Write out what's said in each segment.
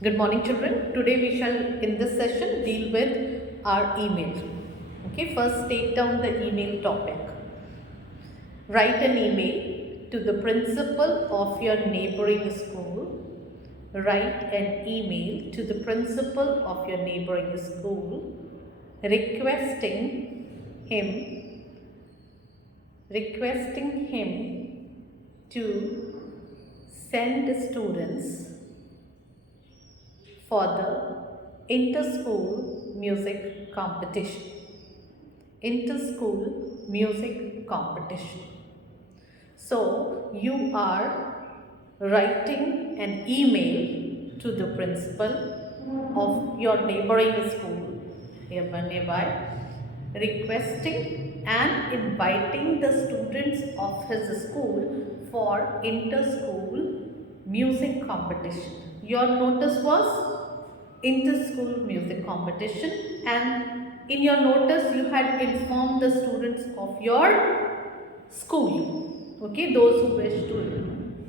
Good morning, children. Today we shall, in this session, deal with our email. Okay, first take down the email topic. Write an email to the principal of your neighboring school. Write an email to the principal of your neighboring school him requesting him to send students for the inter-school music competition. Inter-school music competition. So you are writing an email to the principal of your neighboring school nearby, requesting and inviting the students of his school for inter-school music competition. Your notice was inter-school music competition, and in your notice you had informed the students of your school. Okay, those who wish to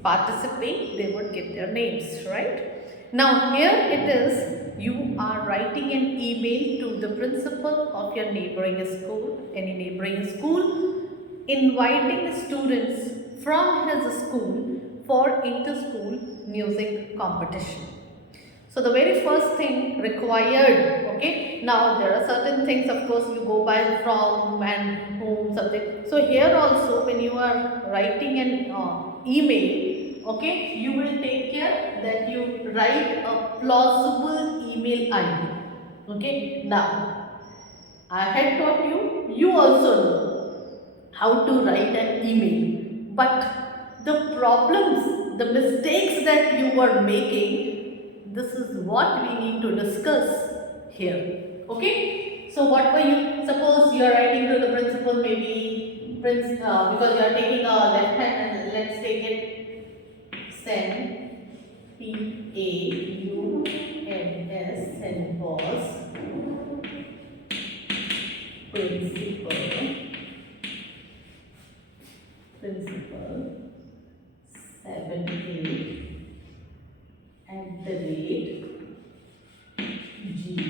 participate, they would give their names, right? Now here it is, you are writing an email to the principal of your neighboring school, any neighboring school, inviting students from his school for inter-school music competition. So the very first thing required, okay, now there are certain things, of course, you go by from and whom subject. So here also, when you are writing an email, okay, you will take care that you write a plausible email ID. Okay, now I had taught you, you also know how to write an email, but the problems, the mistakes that you were making, this is what we need to discuss here. Okay? So what were you, suppose you are writing to the principal, maybe because you are taking a left hand, and let's take it, send, P-A-U-N-S, send was principal 78 at the rate gmail.com.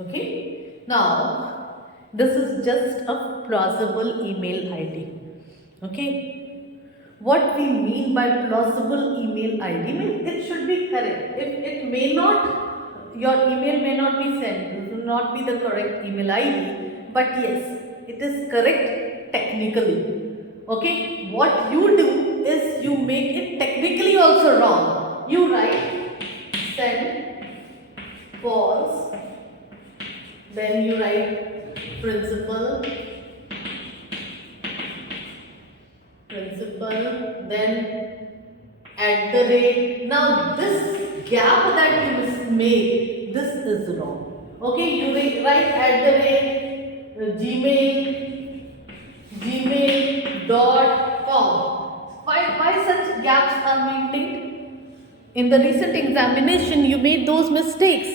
Okay. Now, this is just a plausible email ID. Okay. What we mean by plausible email ID means it should be correct. If it may not, your email may not be sent, it will not be the correct email ID, but yes, it is correct technically. Okay, what you do is you make it technically also wrong. You write send was, then you write principal, then at the rate. Now this gap that you made, this is wrong. Okay, you write at the rate gmail.com. Why such gaps are maintained? In the recent examination, you made those mistakes.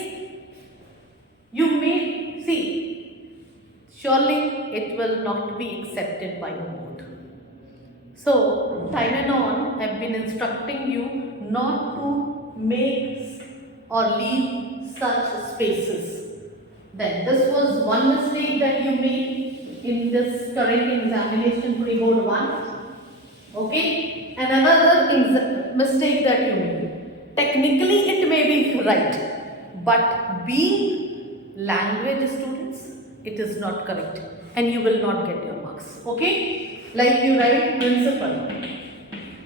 You may see, surely it will not be accepted by your board. So, time and on, I have been instructing you not to make or leave such spaces. Then, this was one mistake that you made in this current examination pre-board 1. Okay, and another mistake that you made. Technically, it may be right, but being language students, it is not correct, and you will not get your marks. Okay. Like you write principal,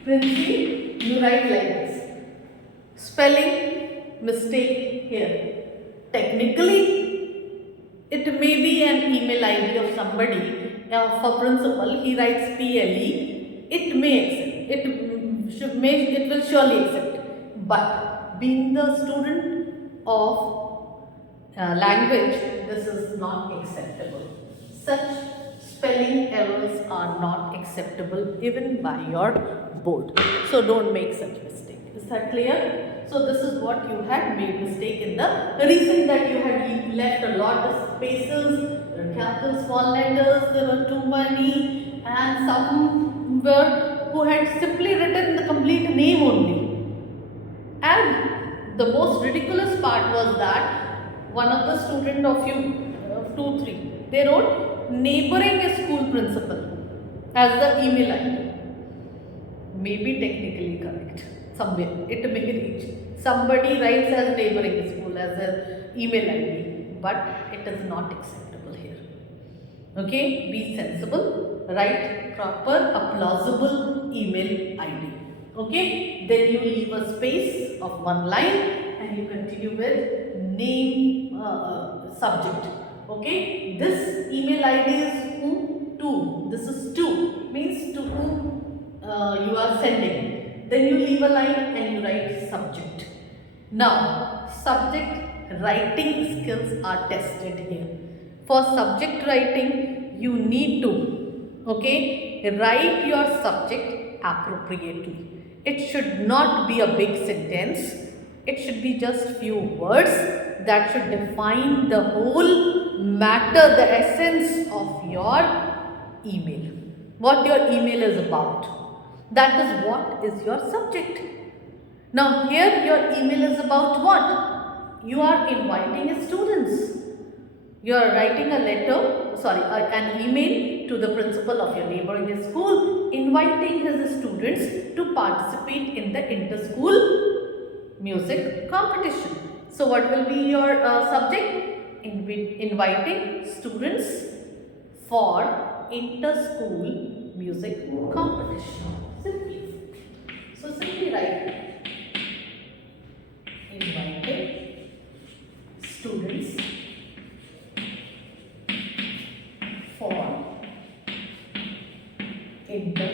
you write like this. Spelling mistake here. Technically, it may be an email ID of somebody. For principal, he writes PLE. It may accept. It will surely accept. But being the student of language, this is not acceptable. Such spelling errors are not acceptable even by your board. So don't make such mistake. Is that clear? So this is what you had made mistake in the reason that you had left a lot of spaces, there were capital small letters, there were too many, and some were who had simply written the complete name only. And the most ridiculous part was that one of the student of you, 2, 3, they wrote neighboring school principal as the email ID. May be technically correct. Somewhere it may reach. Somebody writes as neighboring school as an email ID, but it is not acceptable here. Okay, be sensible, write proper, a plausible email ID. Okay, then you leave a space of one line and you continue with name subject. Okay, this email ID is who? To. This is to, means to whom you are sending. Then you leave a line and you write subject. Now, subject writing skills are tested here. For subject writing, you need to, okay, write your subject appropriately. It should not be a big sentence. It should be just few words that should define the whole matter, the essence of your email. What your email is about. That is what is your subject. Now here your email is about what? You are inviting students. You are writing a letter, an email to the principal of your neighboring school, inviting his students to participate in the inter-school music competition. So what will be your subject? Inviting students for inter-school music competition. Simply. So simply write inviting students for inter-school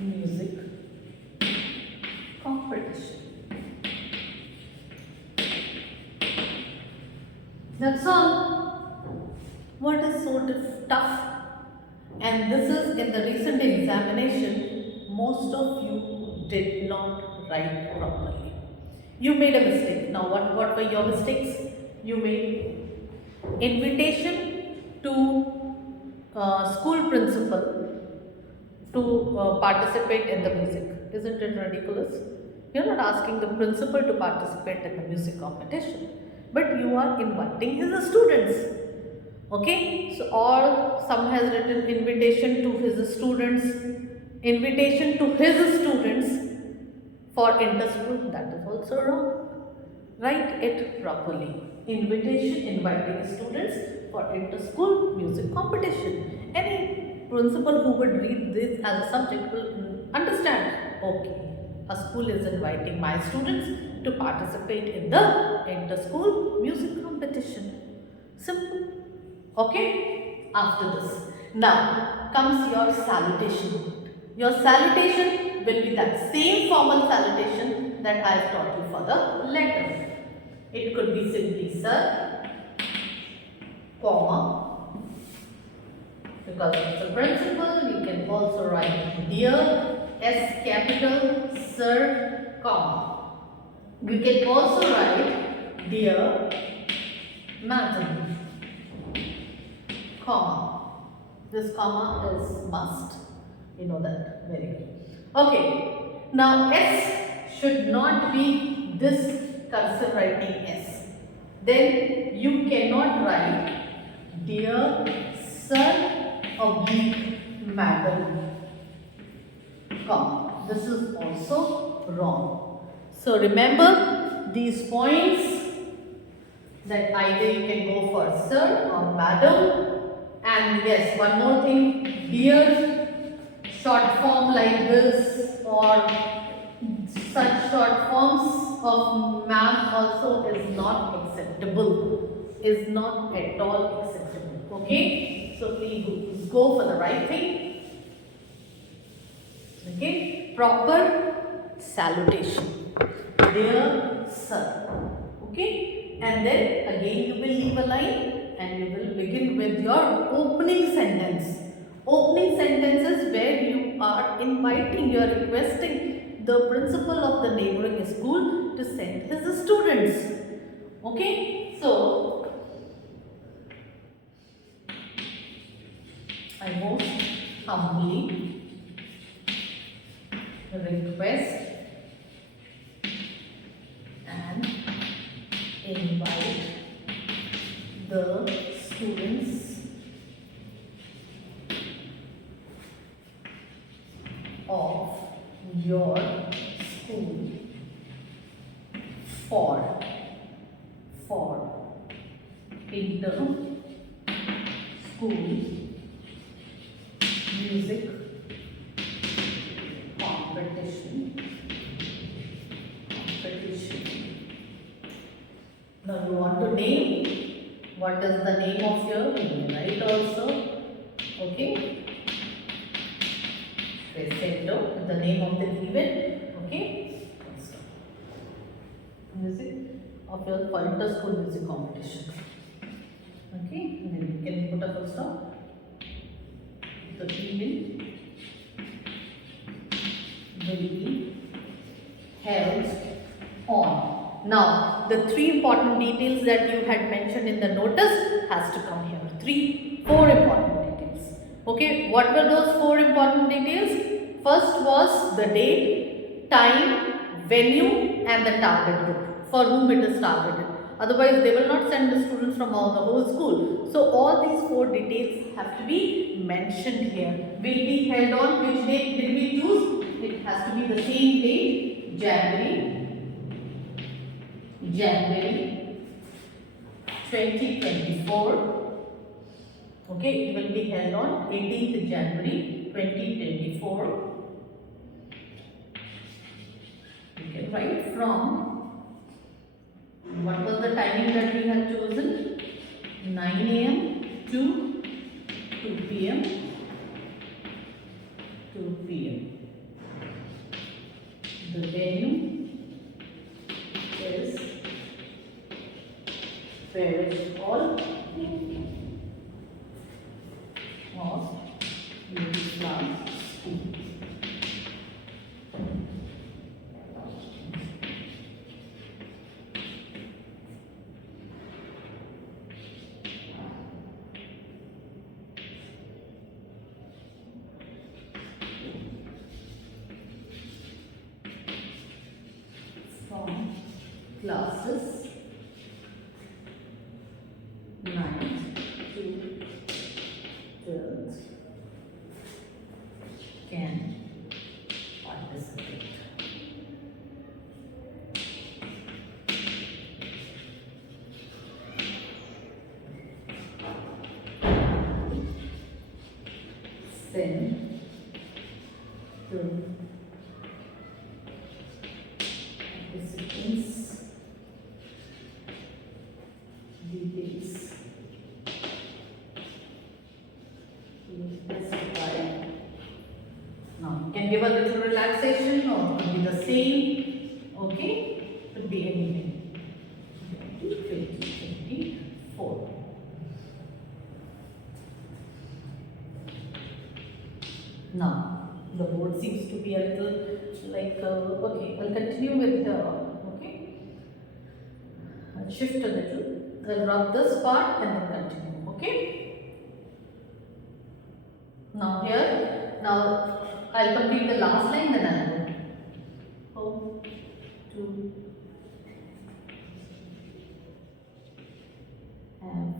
music competition. That's all. What is so tough? And this is in the recent examination, most of you did not write properly. You made a mistake. Now what were your mistakes? You made invitation to school principal to participate in the music. Isn't it ridiculous? You're not asking the principal to participate in the music competition, but you are inviting his students. Okay, so or some has written invitation to his students, invitation to his students for inter-school. That is also wrong. Write it properly. Invitation, inviting students for inter-school music competition. Any principal who would read this as a subject will understand. Okay, a school is inviting my students to participate in the inter-school music competition. Simple. Okay, after this. Now comes your salutation. Your salutation will be that same formal salutation that I have taught you for the letter. It could be simply sir, comma, because it's a principal. You can also write dear, S capital, sir, comma. We can also write dear madam, comma. This comma is must. You know that very well. Okay. Now S should not be this cursive writing S. Then you cannot write dear sir oblique madam, comma. This is also wrong. So remember these points, that either you can go for sir or madam. And yes, one more thing, dear, short form like this or such short forms of ma'am also is not acceptable, is not at all acceptable. Okay, so please go for the right thing. Okay, proper salutation, dear sir. Okay, and then again you will leave a line and you will begin with your opening sentence. Opening sentence is where you are inviting, you are requesting the principal of the neighboring school to send his students. Okay, so I most humbly request and invite the students of your school for inter-school music competition. Now you want to name. What is the name of your event, right? Also, okay. Crescendo, the name of the event, okay. So, music of your inter-school music competition, okay. And then you can put a full stop. The event will be held on. Now, the three important details that you had mentioned in the notice has to come here. Four important details. Okay, what were those four important details? First was the date, time, venue and the target group for whom it is targeted. Otherwise, they will not send the students from all the whole school. So, all these four details have to be mentioned here. Will be held on which date did we choose? It has to be the same date, January 2024. Okay, it will be held on 18th January 2024. You can write from, what was the timing that we had chosen? 9 a.m. to 2 p.m. 2 p.m. The venue is Parish Hall of Islam School. From classes 9th to 12th can participate. Send the participants details to specify. Now you can give a little relaxation or it could be the same, okay, could be anything. 2024. Now the board seems to be a little like okay, I'll continue with the okay. I'll shift a little. I'll rub this part and then continue. Okay. Now here, now I'll complete the last line, then I'll go. Home to have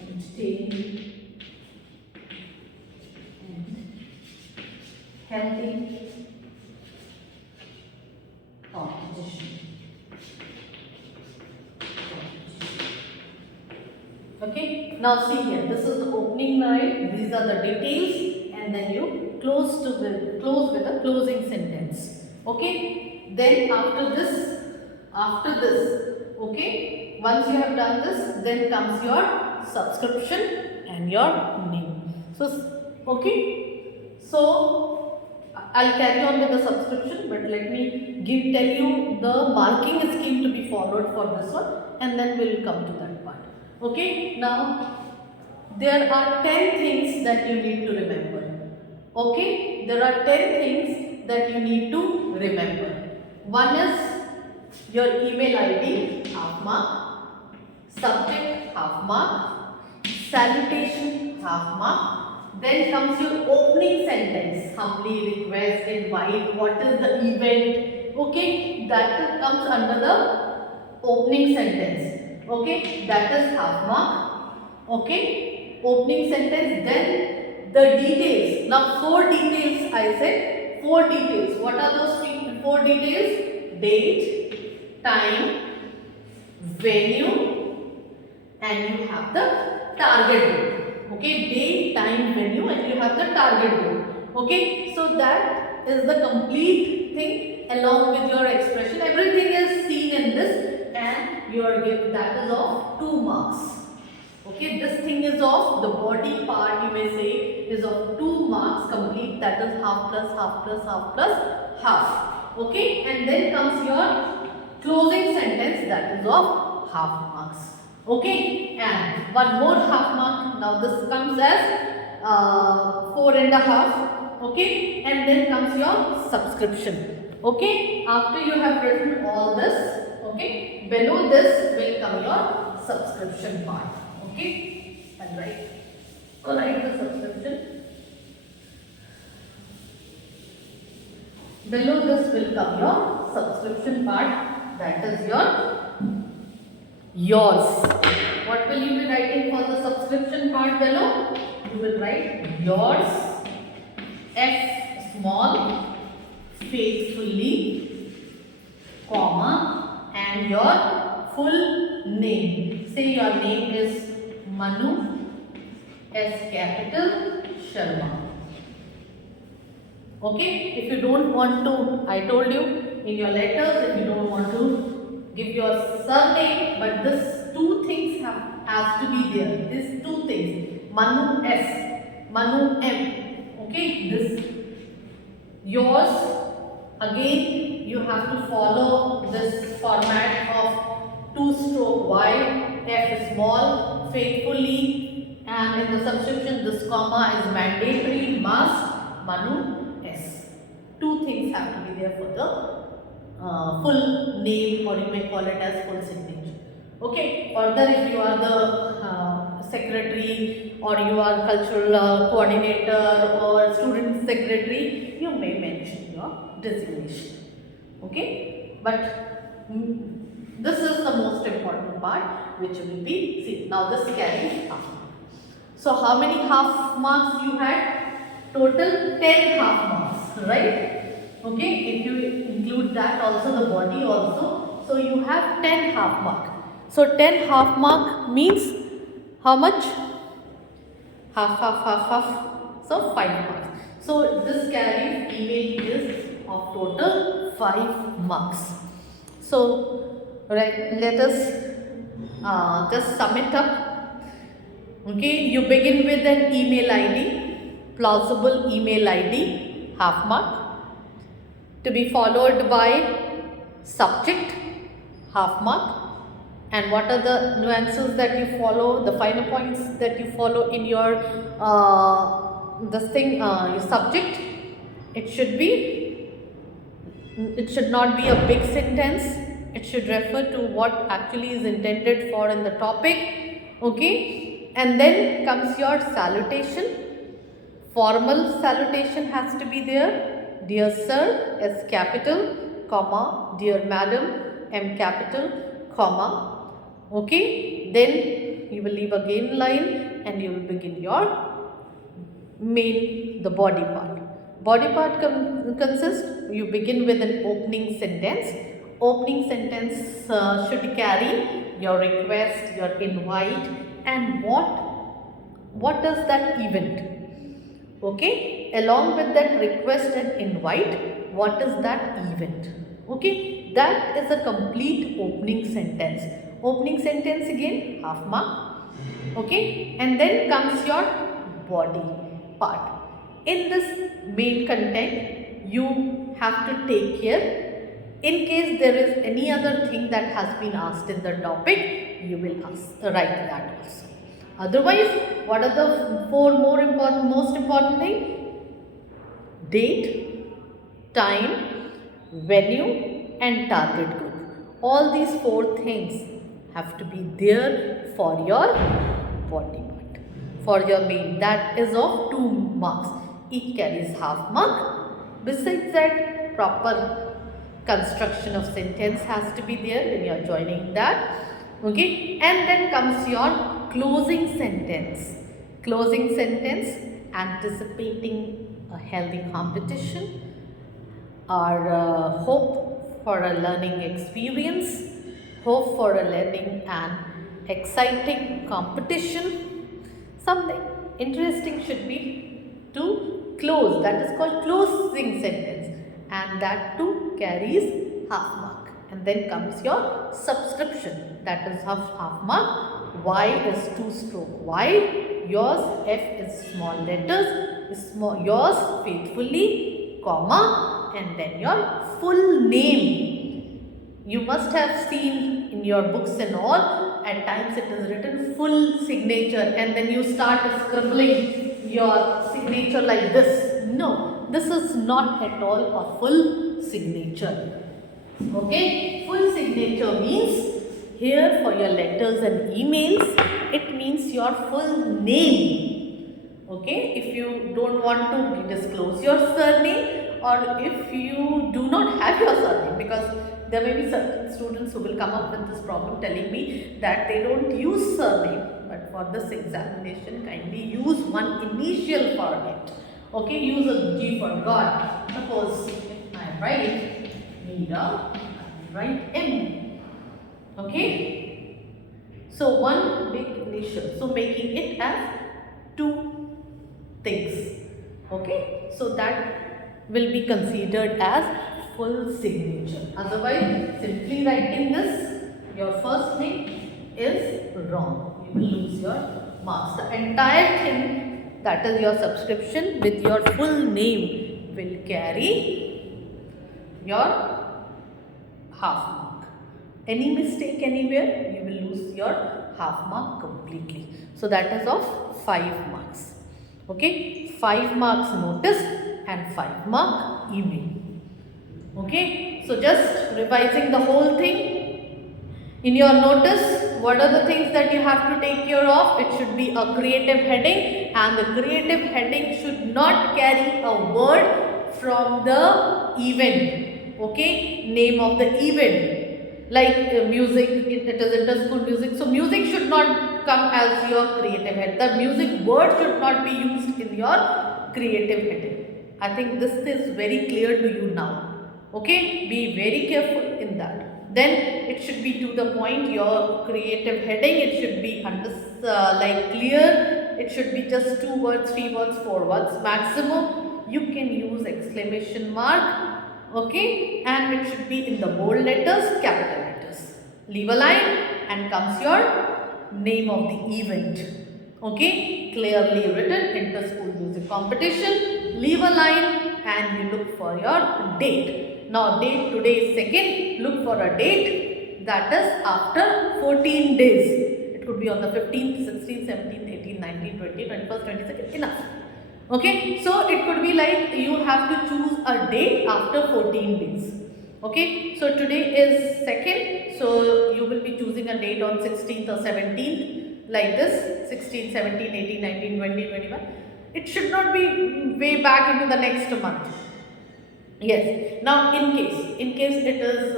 entertaining and healthy competition. Okay, now see here, this is the opening line, these are the details, and then you close with a closing sentence. Okay, then after this, okay, once you have done this, then comes your subscription and your name. So, okay, so I'll carry on with the subscription, but let me tell you the marking scheme to be followed for this one, and then we'll come to that part. Okay, now there are 10 things that you need to remember. Okay, there are 10 things that you need to remember. One is your email ID, half mark. subject half mark, salutation half mark. Then comes your opening sentence, humbly request, invite, what is the event, okay, that comes under the opening sentence, okay, that is half mark, okay, opening sentence. Then the details, now 4 details I said, 4 details, what are those 4 details? Date, time, venue, and you have the target group. Okay, date, time, venue, and you have the target group. Okay, so that is the complete thing along with your expression. Everything is seen in this, and you are given that is of 2 marks. Okay, this thing is of the body part, you may say, is of 2 marks complete, that is half plus half plus half plus half. Okay, and then comes your closing sentence, that is of half marks. Okay, and one more half mark. Now this comes as 4.5. Okay, and then comes your subscription. Okay, after you have written all this, okay, below this will come your subscription part. Okay, and write the subscription. Below this will come your subscription part, that is yours. What will you be writing for the subscription part below? You will write yours, F small, faithfully, comma, and your full name. Say your name is Manu, S capital, Sharma. Okay, if you don't want to, I told you in your letters, if you don't want to give your surname, but this 2 things has to be there. These 2 things, Manu S, Manu M. Okay, this yours. Again, you have to follow this format of 2-stroke Y, F small, faithfully, and in the subscription this comma is mandatory, must, Manu S. 2 things have to be there for the full name, or you may call it as full signature. Okay, further if you are the secretary, or you are cultural coordinator or student secretary, you may mention your designation. Okay, but this is the most important part which will be seen. Now this carries half. So how many half marks you had? Total 10 half marks, right? Okay, if you include that also, the body also, so you have 10 half mark. So 10 half mark means how much? Half. So 5 marks. So this carries email is of total 5 marks. So let us just sum it up. Okay, you begin with an email ID. Plausible email ID, half mark, to be followed by subject, half mark, and what are the nuances that you follow, the finer points that you follow in your your subject. It should not be a big sentence. It should refer to what actually is intended for in the topic. Okay, and then comes your salutation. Formal salutation has to be there. Dear sir, S capital, comma, dear madam, M capital, comma. Okay, then you will leave again line and you will begin your the body part. Body part consists, you begin with an opening sentence. Opening sentence should carry your request, your invite, and what does that event? Okay, along with that request and invite, what is that event? Okay, that is a complete opening sentence. Opening sentence again, half mark. Okay, and then comes your body part. In this main content, you have to take care. In case there is any other thing that has been asked in the topic, you will write that also. Otherwise, what are the 4 most important things? Date, time, venue, and target group. All these 4 things have to be there for your body part, for your main. That is of 2 marks. Each carries half mark. Besides that, proper construction of sentence has to be there when you are joining that. Okay, and then comes your closing sentence. Closing sentence, anticipating a healthy competition, or hope for a learning experience, hope for a learning and exciting competition. Something interesting should be to close, that is called closing sentence, and that too carries half mark. And then comes your subscription, that is half mark. Y is 2 stroke Y, yours F is small letters, yours faithfully, comma, and then your full name. You must have seen in your books and all, at times it is written full signature and then you start scribbling your signature like this. No, this is not at all a full signature. Okay, full signature means here for your letters and emails, it means your full name. Okay, if you don't want to disclose your surname, or if you do not have your surname, because there may be certain students who will come up with this problem telling me that they don't use surname, but for this examination kindly use one initial for it. Okay, use a G for God. Suppose if I write Meera, I write M. Okay, so one big initial, so making it as 2 things. Okay, so that will be considered as full signature. Otherwise, simply writing this, your first name is wrong. You will lose your marks. The entire thing, that is your subscription with your full name, will carry your half mark. Any mistake anywhere, you will lose your half mark completely. So that is of 5 marks. Okay, 5 marks notice and 5 mark email. Okay, so just revising the whole thing. In your notice, what are the things that you have to take care of? It should be a creative heading, and the creative heading should not carry a word from the event. Okay, name of the event, like music, it is inter-school music. So music should not come as your creative head. The music word should not be used in your creative heading. I think this is very clear to you now. Okay, be very careful in that. Then it should be to the point, your creative heading, it should be like clear. It should be just 2 words, 3 words, 4 words maximum. You can use exclamation mark. Okay, and it should be in the bold letters, capital letters. Leave a line and comes your name of the event. Okay, clearly written, inter-school music competition. Leave a line and you look for your date. Now date, today is 2nd, look for a date that is after 14 days. It could be on the 15th, 16th, 17th, 18th, 19th, 20th, 21st, 22nd, enough. Okay, so it could be like you have to choose a date after 14 days. Okay, so today is 2nd, so you will be choosing a date on 16th or 17th, like this, 16, 17, 18, 19, 20, 21. It should not be way back into the next month. Yes. Now, in case it is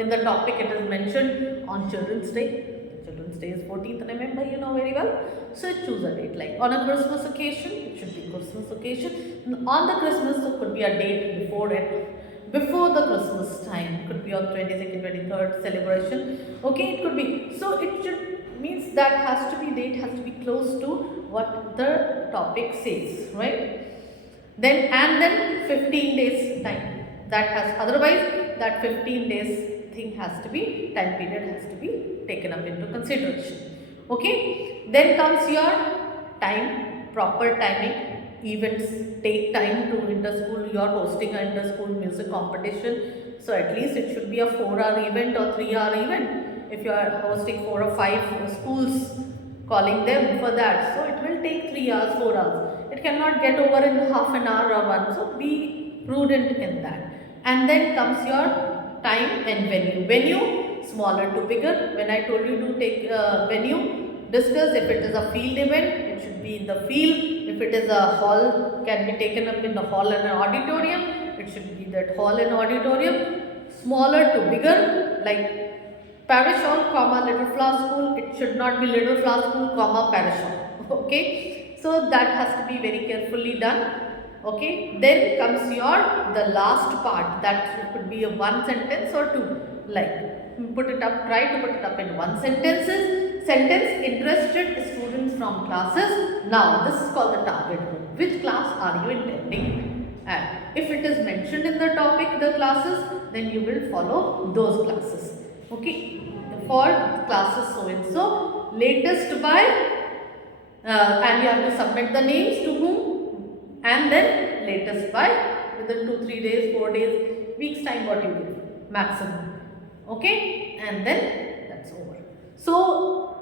in the topic, it is mentioned on Children's Day. Children's Day is 14th November, you know very well. So choose a date, like on a Christmas occasion, it should be Christmas occasion. On the Christmas, so could be a date before it, before the Christmas time. Could be on 22nd, 23rd celebration. Okay, it could be. So it should means that has to be date has to be close to what the topic says, right? Then 15 days time, that has, otherwise that 15 days thing has to be, time period has to be taken up into consideration. Okay, then comes your time, proper timing. Events take time to inter-school, you are hosting an inter-school music competition, so at least it should be a 4-hour event or 3-hour event. If you are hosting 4 or 5 schools, calling them for that, so it will take 3 hours, 4 hours. It cannot get over in half an hour or one, so be prudent in that. And then comes your time and venue. Venue, smaller to bigger. When I told you to take venue, discuss if it is a field event, it should be in the field. If it is a hall, can be taken up in the hall and an auditorium, it should be that hall and auditorium. Smaller to bigger, like parish hall, comma Little Flower School, it should not be Little Flower School, comma parish hall. Okay, so that has to be very carefully done. Okay, then comes your the last part, that could be a one sentence or two, like put it up, try to put it up in one sentence. Interested students from classes. Now this is called the target group. Which class are you intending at? If it is mentioned in the topic, the classes, then you will follow those classes. Okay, for classes so and so, latest by and you have to submit the names to whom, and then latest by within 2-3 days, 4 days, weeks time, what you give maximum. Okay, and then that's over. So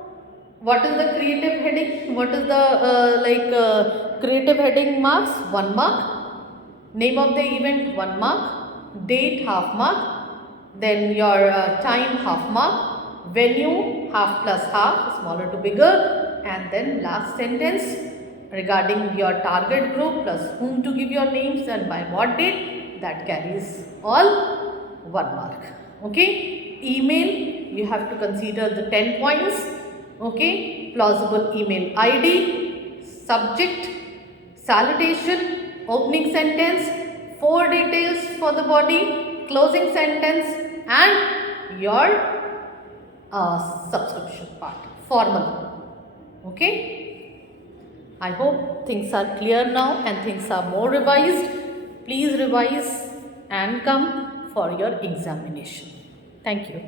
what is the creative heading? What is the creative heading marks? 1 mark. Name of the event 1 mark. Date half mark. Then your time half mark. Venue half plus half, smaller to bigger. And then last sentence regarding your target group plus whom to give your names and by what date, that carries all 1 mark. Okay. Email, you have to consider the 10 points. Okay, plausible email ID, subject, salutation, opening sentence, 4 details for the body, closing sentence, and your subscription part, formal. Okay, I hope things are clear now and things are more revised. Please revise and come for your examination. Thank you.